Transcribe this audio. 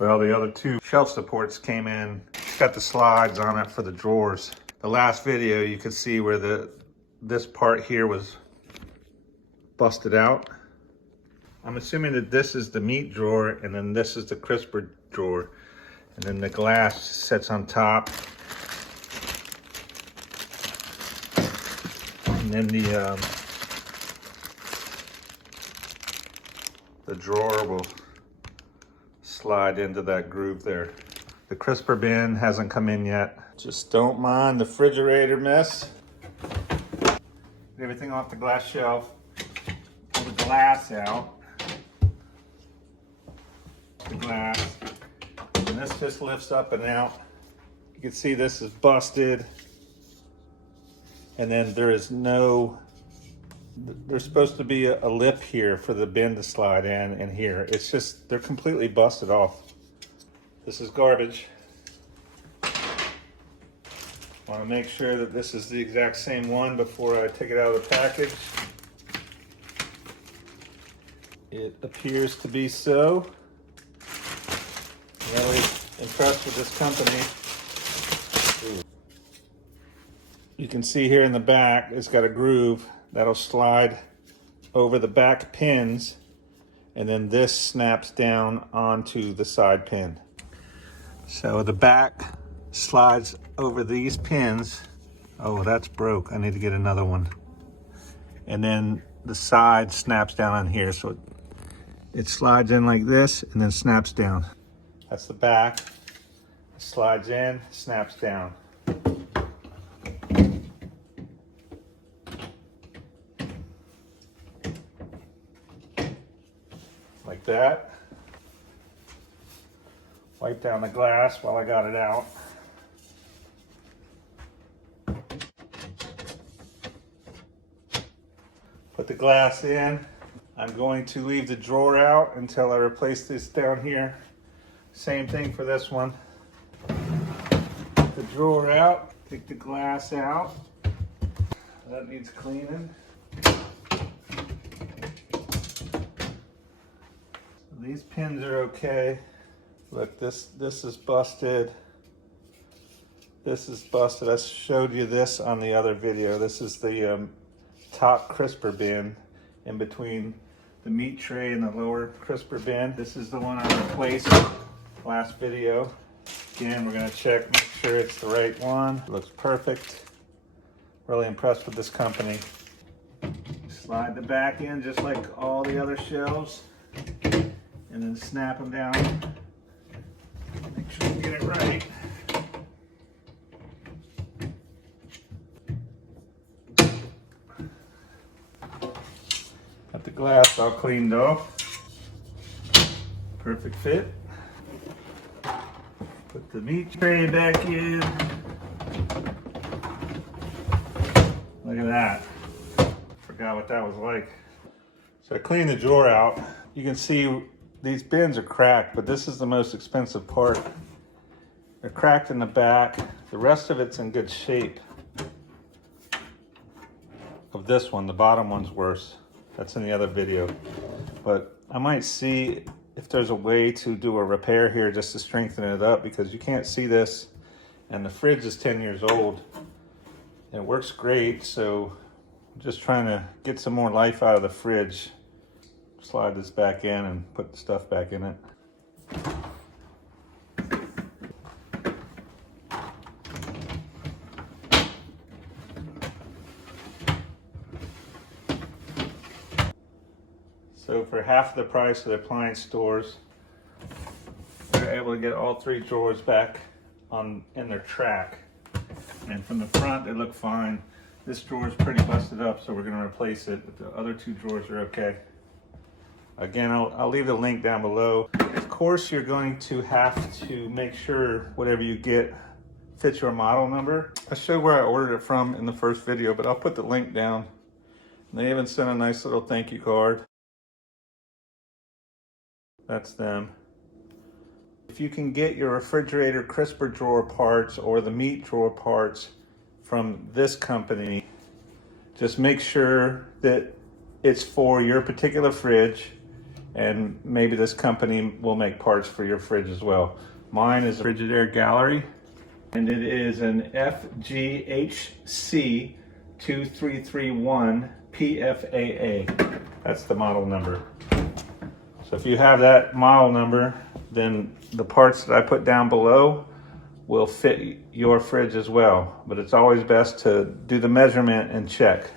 Well, the other two shelf supports came in. It's got the slides on it for the drawers. The last video, you could see where this part here was busted out. I'm assuming that this is the meat drawer, and then this is the crisper drawer. And then the glass sits on top. And then the drawer will slide into that groove there. The crisper bin hasn't come in yet. Just don't mind the refrigerator mess. Get everything off the glass shelf. Pull the glass out. The glass. And this just lifts up and out. You can see this is busted. And then there's supposed to be a lip here for the bin to slide in, and here. It's just, they're completely busted off. This is garbage. Want to make sure that this is the exact same one before I take it out of the package. It appears to be so. I'm really impressed with this company. You can see here in the back, it's got a groove that'll slide over the back pins, and then this snaps down onto the side pin. So the back slides over these pins. Oh, that's broke. I need to get another one. And then the side snaps down on here. So it slides in like this and then snaps down. That's the back. It slides in, snaps down. Like that. Wipe down the glass while I got it out. Put the glass in. I'm going to leave the drawer out until I replace this down here. Same thing for this one. Put the drawer out, take the glass out. That needs cleaning. These pins are okay. Look, this is busted. This is busted. I showed you this on the other video. This is the top crisper bin in between the meat tray and the lower crisper bin. This is the one I replaced last video. Again, we're gonna check, make sure it's the right one. It looks perfect. Really impressed with this company. Slide the back in just like all the other shelves, and then snap them down. Make sure you get it right. Got the glass all cleaned off. Perfect fit. Put the meat tray back in. Look at that. Forgot what that was like. So I cleaned the drawer out. You can see these bins are cracked, but this is the most expensive part. They're cracked in the back. The rest of it's in good shape. Of this one, the bottom one's worse. That's in the other video. But I might see if there's a way to do a repair here just to strengthen it up, because you can't see this, and the fridge is 10 years old. It works great, so I'm just trying to get some more life out of the fridge. Slide this back in and put the stuff back in it. So for half the price of the appliance stores, we're able to get all three drawers back in their track. And from the front, they look fine. This drawer is pretty busted up, so we're gonna replace it, but the other two drawers are okay. Again, I'll leave the link down below. Of course, you're going to have to make sure whatever you get fits your model number. I showed where I ordered it from in the first video, but I'll put the link down. And they even sent a nice little thank you card. That's them. If you can get your refrigerator crisper drawer parts or the meat drawer parts from this company, just make sure that it's for your particular fridge and maybe this company will make parts for your fridge as well. Mine is a Frigidaire Gallery, and it is an FGHC 2331 PFAA. That's the model number. So if you have that model number, then the parts that I put down below will fit your fridge as well. But it's always best to do the measurement and check.